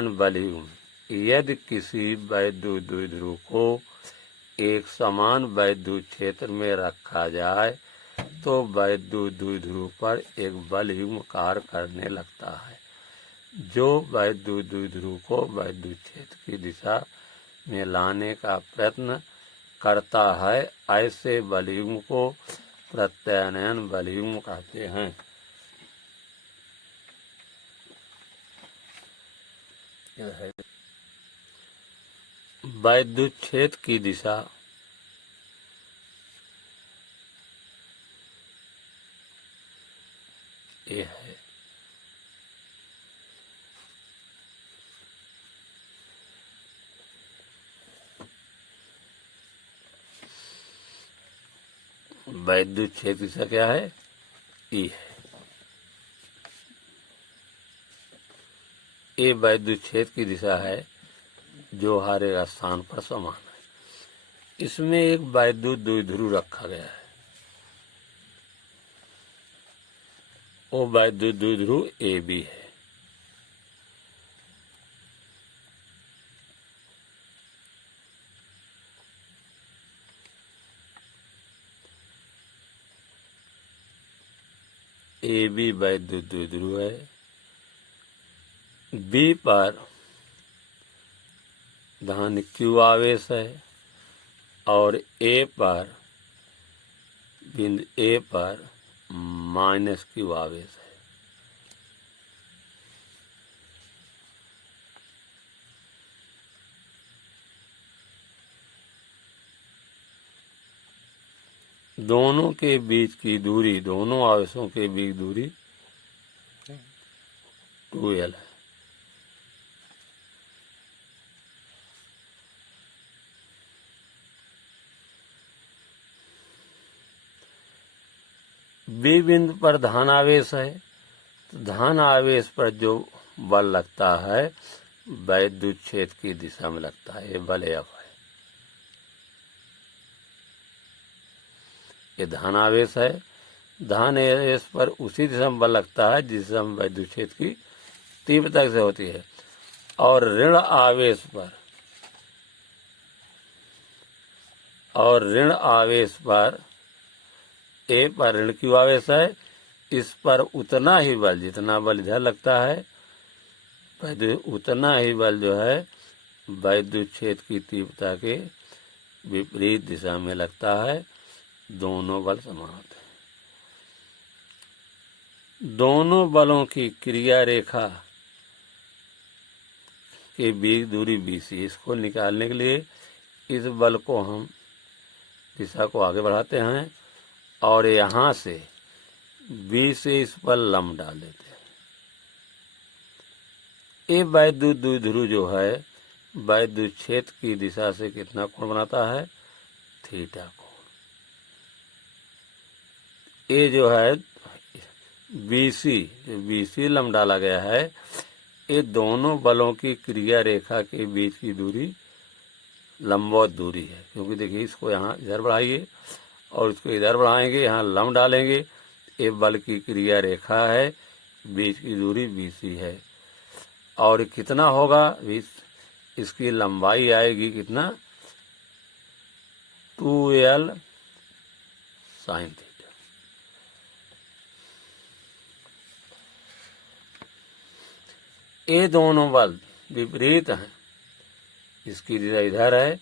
प्रत्यानयन बलयुग्म, यदि किसी वैद्युत द्विध्रुव को एक समान वैद्युत क्षेत्र में रखा जाए तो वैद्युत द्विध्रुव पर एक बलयुग्म कार्य करने लगता है जो वैद्युत द्विध्रुव को वैद्युत क्षेत्र की दिशा में लाने का प्रयत्न करता है। ऐसे बलयुग्म को प्रत्यानयन बलयुग्म कहते हैं। वैद्युत क्षेत्र की दिशा ये है। वैद्युत क्षेत्र की दिशा क्या है? ई है। ये वैद्युत क्षेत्र की दिशा है जो हर एक स्थान पर समान है। इसमें एक वैद्युत द्विध्रुव रखा गया है। वो वैद्युत द्विध्रुव ए बी है। ए बी वैद्युत द्विध्रुव है। बी पर धन क्यू आवेश है और ए पर बिंदु ए पर माइनस क्यू आवेश है। दोनों के बीच की दूरी, दोनों आवेशों के बीच दूरी 2L है। बी बिंदु पर धन आवेश है तो धन आवेश पर जो बल लगता है वैद्युत क्षेत्र की दिशा में लगता है। ये बल F है। ये धन आवेश है। धन आवेश पर उसी दिशा में बल लगता है जिस दिशा में वैद्युत क्षेत्र की तीव्रता से होती है। और ऋण आवेश पर ए पर ऋण क्यू आवेश है। इस पर उतना ही बल, जितना बल इधर लगता है उतना ही बल जो है वैद्युत क्षेत्र की तीव्रता के विपरीत दिशा में लगता है। दोनों बल समान होते हैं। दोनों बलों की क्रिया रेखा के बीच दूरी BC, इसको निकालने के लिए इस बल को हम दिशा को आगे बढ़ाते हैं और यहाँ से B से इस पर लंब डाल देते हैं। ये वैद्युत द्विध्रुव जो है वैद्युत क्षेत्र की दिशा से कितना कोण बनाता है? थीटा कोण। ये जो है BC लंब डाला गया है। ये दोनों बलों की क्रिया रेखा के बीच की दूरी लंबवत दूरी है। क्योंकि देखिए इसको यहाँ इधर बढ़ाइए और इसको इधर बढ़ाएंगे, यहाँ लंब डालेंगे। ये बल की क्रिया रेखा है, बीच की दूरी BC है। और कितना होगा? इसकी लंबाई आएगी कितना? 2L sin theta. ये दोनों बल विपरीत हैं। इसकी दिशा इधर है,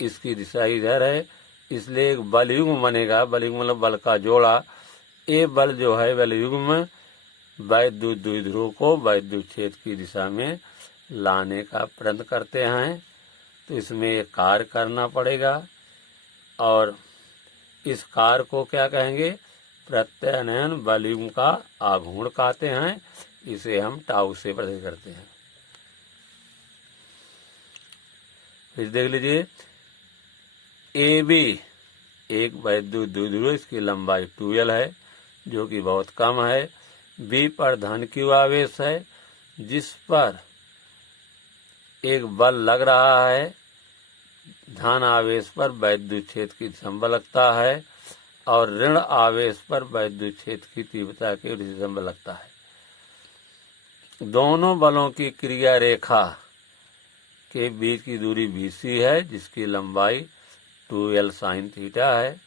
इसकी दिशा इधर है, इसलिए एक बलयुग्म बनेगा। बलयुग्म मतलब बल का जोड़ा। ये बल जो है बलयुग्म वैद्युत द्विध्रुव को वैद्युत क्षेत्र की दिशा में लाने का प्रयत्न करते हैं। तो इसमें एक कार्य करना पड़ेगा और इस कार्य को क्या कहेंगे? प्रत्यानयन बलयुग्म का आघूर्ण कहते हैं। इसे हम टाउ से प्रदर्शित करते हैं। फिर देख लीजिए, AB एक वैद्युत द्विध्रुव, इसकी लंबाई 2L है जो कि बहुत कम है। B पर धन क्यू आवेश है जिस पर एक बल लग रहा है। धन आवेश पर वैद्युत क्षेत्र की दिशा में लगता है और ऋण आवेश पर वैद्युत क्षेत्र की तीव्रता के दिशा में लगता है। दोनों बलों की क्रिया रेखा के बीच की दूरी BC है, जिसकी लंबाई 2L sin थीटा है,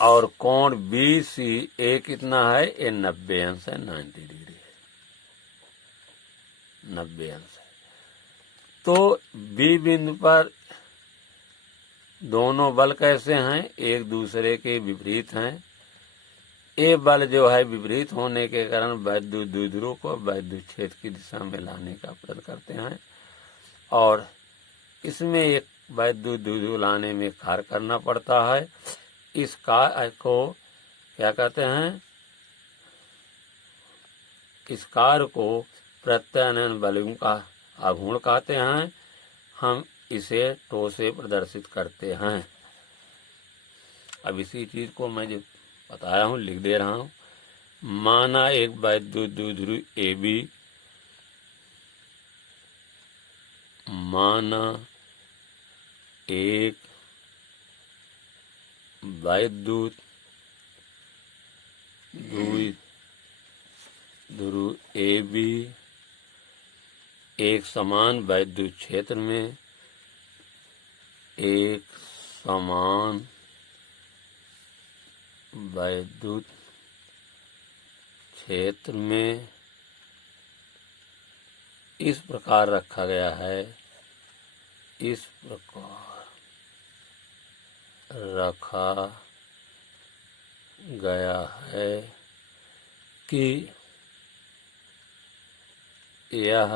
और कोण BCA कितना है? ये 90 अंश है, 90 डिग्री है, 90 अंश है। तो B बिंदु पर दोनों बल कैसे हैं? एक दूसरे के विपरीत हैं। ये बल जो है विपरीत होने के कारण वैद्युत द्विध्रुव को वैद्युत क्षेत्र की दिशा में लाने का प्रयत्न करते हैं, और इसमें एक वैद्युत द्विध्रुव लाने में कार्य करना पड़ता है। इस कार्य को क्या कहते हैं? इस कार्य को प्रत्यानयन बलयों का आघूर्ण कहते हैं। हम इसे टो से प्रदर्शित करते हैं। अब इसी चीज को मैं जो बताया हूँ लिख दे रहा हूँ। माना एक वैद्युत द्विध्रुव AB, माना एक वैद्युत द्विध्रुव AB एक समान वैद्युत क्षेत्र में, एक समान वैद्युत क्षेत्र में इस प्रकार रखा गया है, इस प्रकार रखा गया है कि यह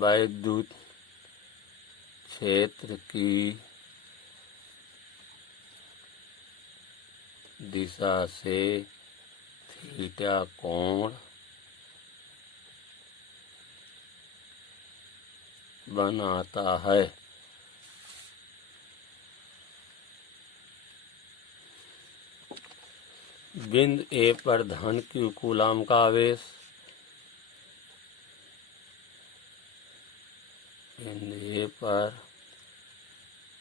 वैद्युत क्षेत्र की दिशा से थीटा कोण बनाता है। बिंदु A पर धन Q कूलाम का आवेश, बिंदु A पर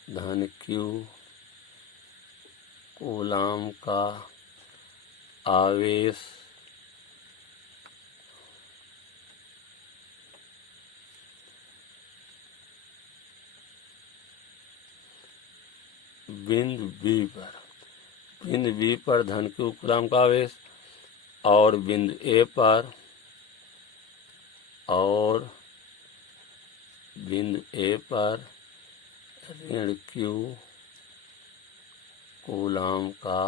धन Q कूलाम का आवेश बिंदु B पर धन Q कूलाम का आवेश, और बिंदु A पर ऋण Q कूलाम का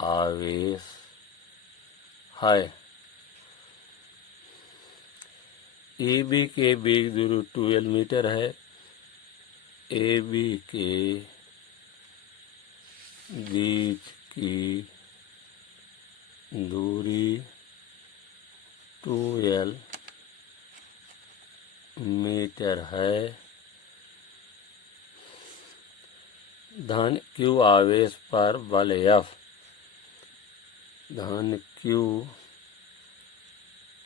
आवेश है। AB के बीच दूरी 2L मीटर है। AB के बीच की दूरी 2L मीटर है। धन Q आवेश पर बल F, धन Q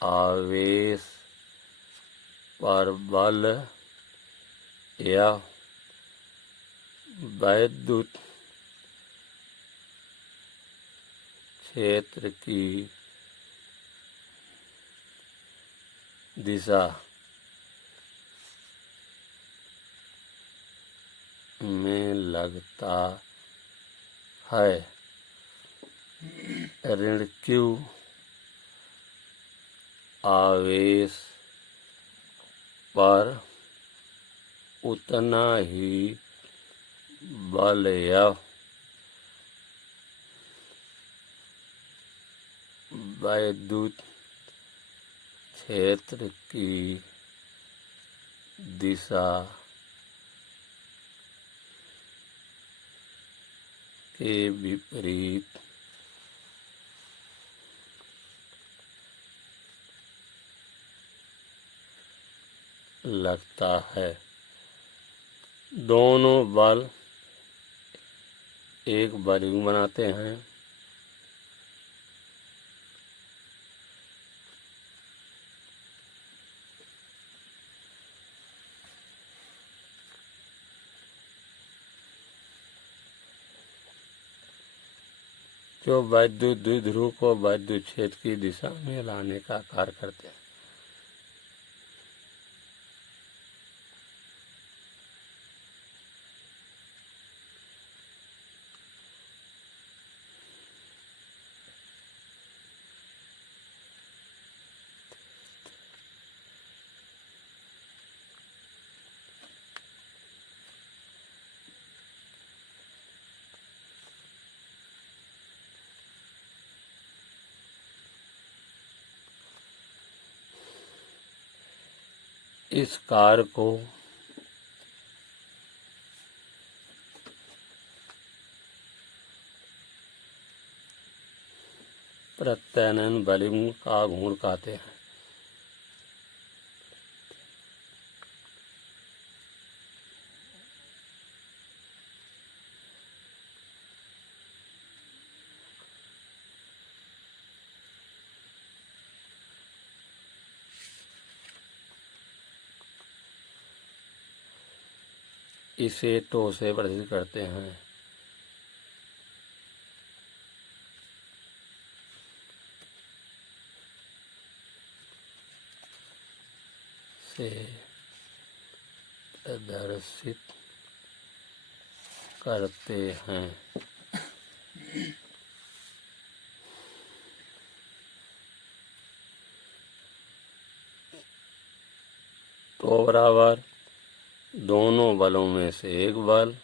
आवेश पर बल F वैद्युत क्षेत्र की दिशा में लगता है। ऋण Q आवेश पर उतना ही बल F वैद्युत क्षेत्र की दिशा के विपरीत लगता है। दोनों बल एक बलयूं बनाते हैं। जो वैद्युत द्विध्रुव को वैद्युत क्षेत्र की दिशा में लाने का कार्य करते हैं। इस कार्य को प्रत्यानयन बलिंग का गुण कहते हैं। इसे टो से प्रदर्शित करते हैं। से प्रदर्शित करते हैं। तो बराबर दोनों बलों में से एक बल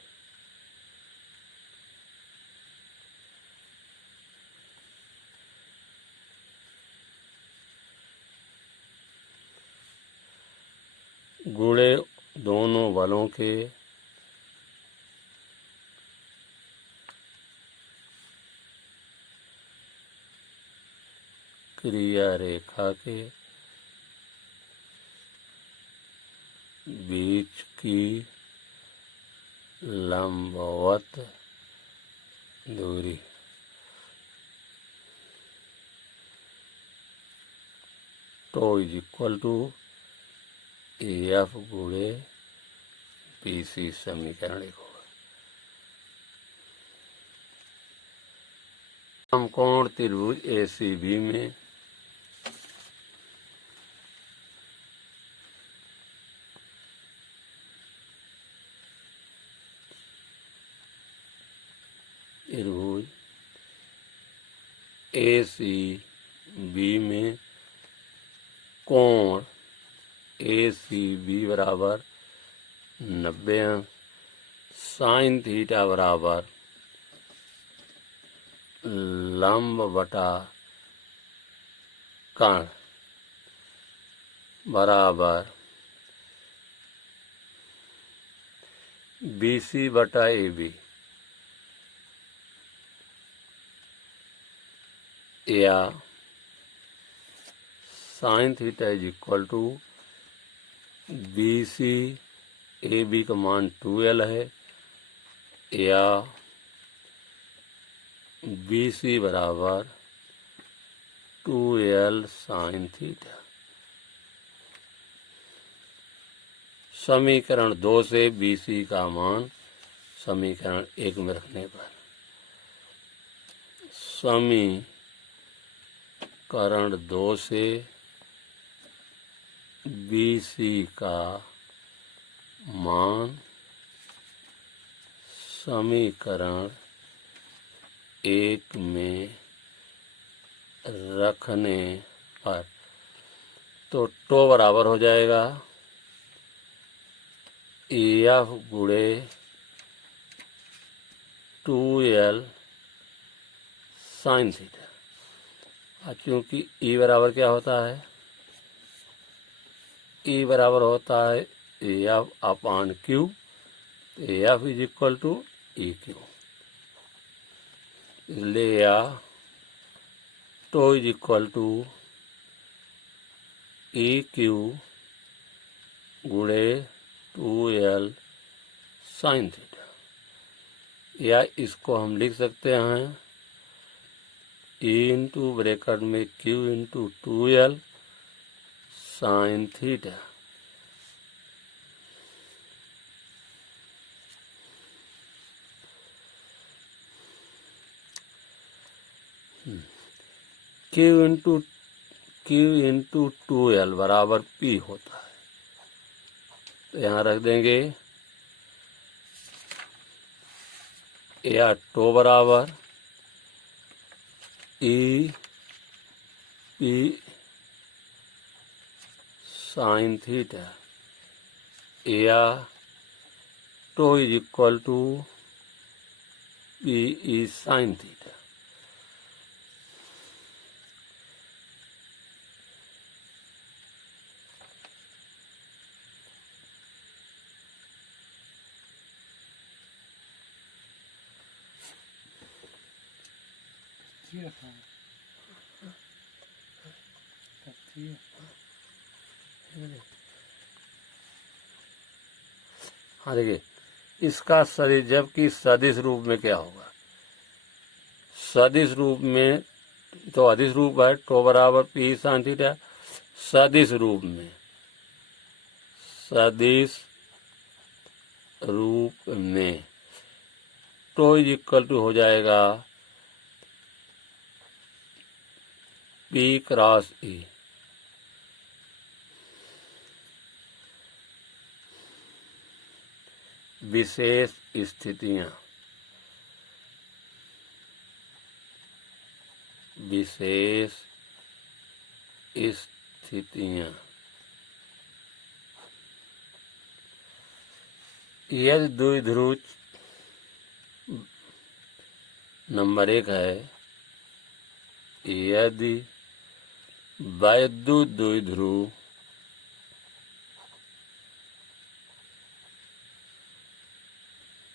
गुणे दोनों बलों के क्रिया रेखा के बीच की लंबवत दूरी। तो इज इक्वल टू एफ गुणे बीसी समीकरण लिखो। समकोण त्रिभुज एसीबी में त्रिभुज एसीबी में कोण एसीबी बराबर 90 अंश, साइन थीटा बराबर लंब बटा कर्ण बराबर बीसी बटा एबी, या sine theta is equal to BC AB का मान 2L है, या बीसी बराबर 2L साइन थीटा। समीकरण 2 से बीसी का मान समीकरण 1 में रखने पर समीकरण 2 से बीसी का मान समीकरण 1 में रखने पर तो बराबर हो जाएगा एफ गुणे 2L साइन थीटा। क्योंकि ई बराबर क्या होता है, ई बराबर होता है F upon Q, F is equal to E Q, इसलिए या tau is equal to E Q गुणे 2L साइन थीटा। या इसको हम लिख सकते हैं ई इंटू ब्रैकेट में Q into 2L sine theta. Q × 2L बराबर P होता है। तो यहाँ रख देंगे या टो बराबर E P साइन थीटा या tau is equal to P sine theta. हाँ देखिए, इसका सदिश, जबकि सदिश रूप में क्या होगा, सदिश रूप में तो अदिश रूप है टो बराबर P साइन थीटा। सदिश रूप में, सदिश रूप में टो इज इक्वल टू हो जाएगा P क्रॉस E। विशेष स्थितियां, विशेष स्थितियां, यदि द्विध्रुव नंबर 1 है, यदि वैद्युत द्विध्रुव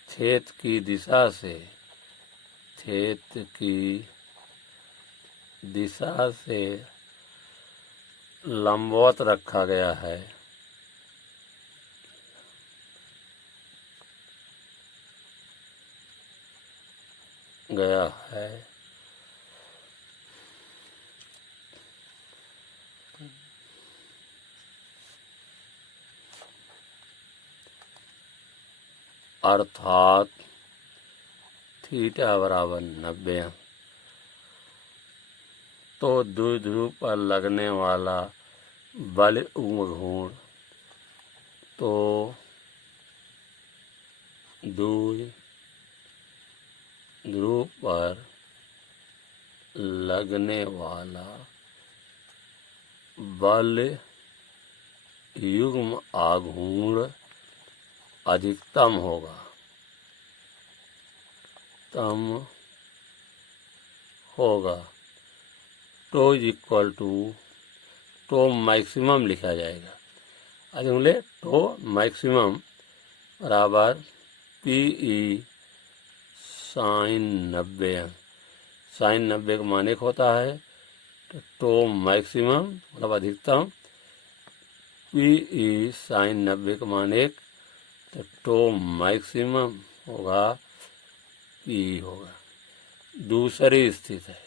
क्षेत्र की दिशा से, क्षेत्र की दिशा से लंबवत रखा गया है, अर्थात थीटा बराबर 90, तो द्विध्रुव पर लगने वाला बल गुण तो द्विध्रुव पर लगने वाला बल युग्म आघूर्ण अधिकतम होगा, tau is equal to, tau maximum लिखा जाएगा। आज बोले टो मैक्सिमम बराबर PE साइन 90। साइन 90 का मान 1 होता है, तो टो मैक्सिमम मतलब अधिकतम PE साइन 90 का मान 1, तो टो मैक्सिमम होगा P होगा। दूसरी स्थिति है,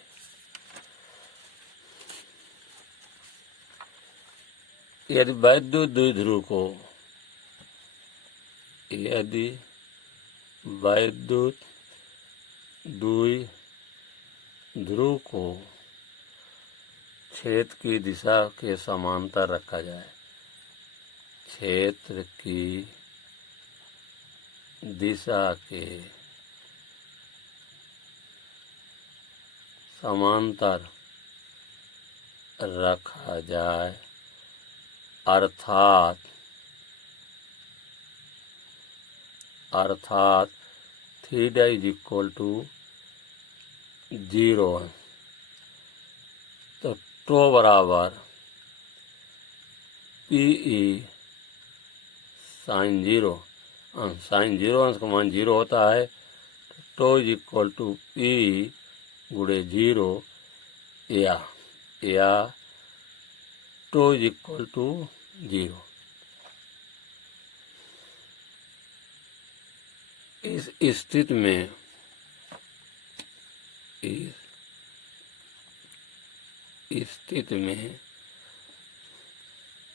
यदि वैद्युत द्विध्रुव को, यदि वैद्युत द्विध्रुव को क्षेत्र की दिशा के समांतर रखा जाए, क्षेत्र की दिशा के समांतर रखा जाए, अर्थात थीटा इज इक्वल टू 0, तो टो बराबर PE साइन 0, साइन 0 अंश का मान 0 होता है, तो tau is equal to PE गुणे 0 या टो इज इक्वल टू 0। इस स्थिति में, इस स्थिति में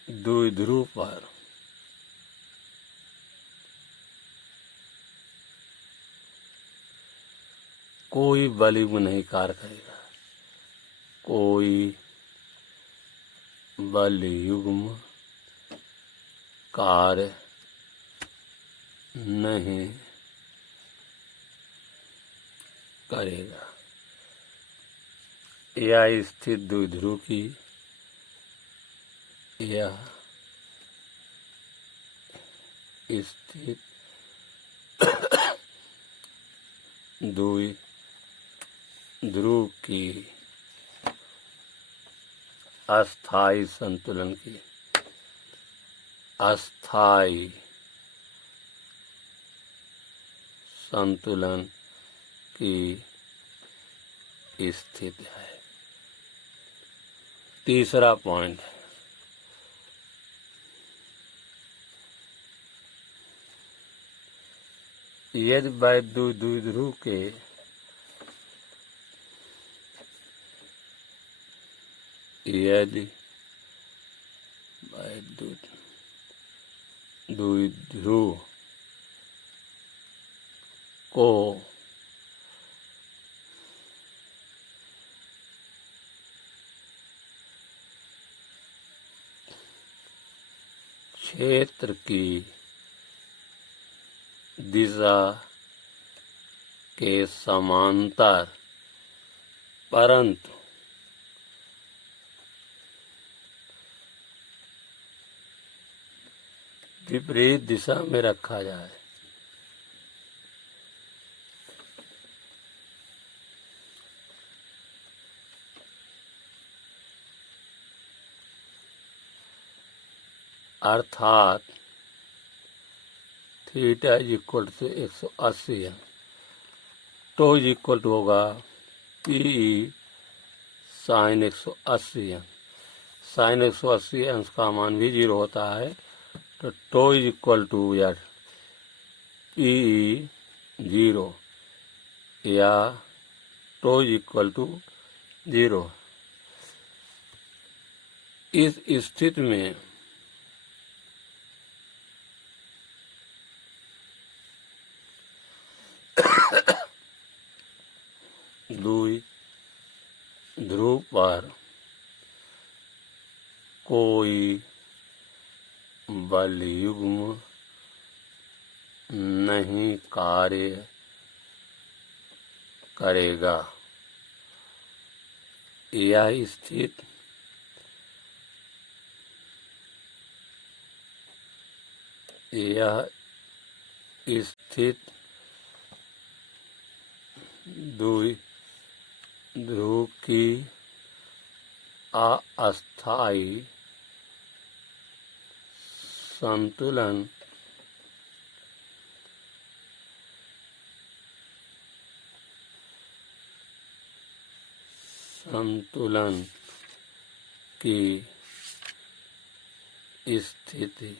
द्विध्रुव पर कोई बल नहीं कार्य करेगा, कोई बल युग्म कार्य नहीं करेगा। यह स्थित द्विध्रुव की यह स्थित द्विध्रुव की अस्थायी संतुलन की अस्थायी संतुलन की स्थिति है। तीसरा पॉइंट, यदि वैद्युत द्विध्रुव के वैद्युत द्विध्रुव को क्षेत्र की दिशा के समांतर परंतु विपरीत दिशा में रखा जाए, अर्थात थीटा इज इक्वल टू 180 है, टो इज इक्वल टू होगा पी साइन 180 है। साइन 180 अंश का मान भी 0 होता है, तो टो इज इक्वल टू या पी 0 या टो इज इक्वल टू 0। इस स्थिति में द्विध्रुव पर कोई बल युग्म नहीं कार्य करेगा। यह स्थित द्विध्रुव की अस्थायी संतुलन की स्थिति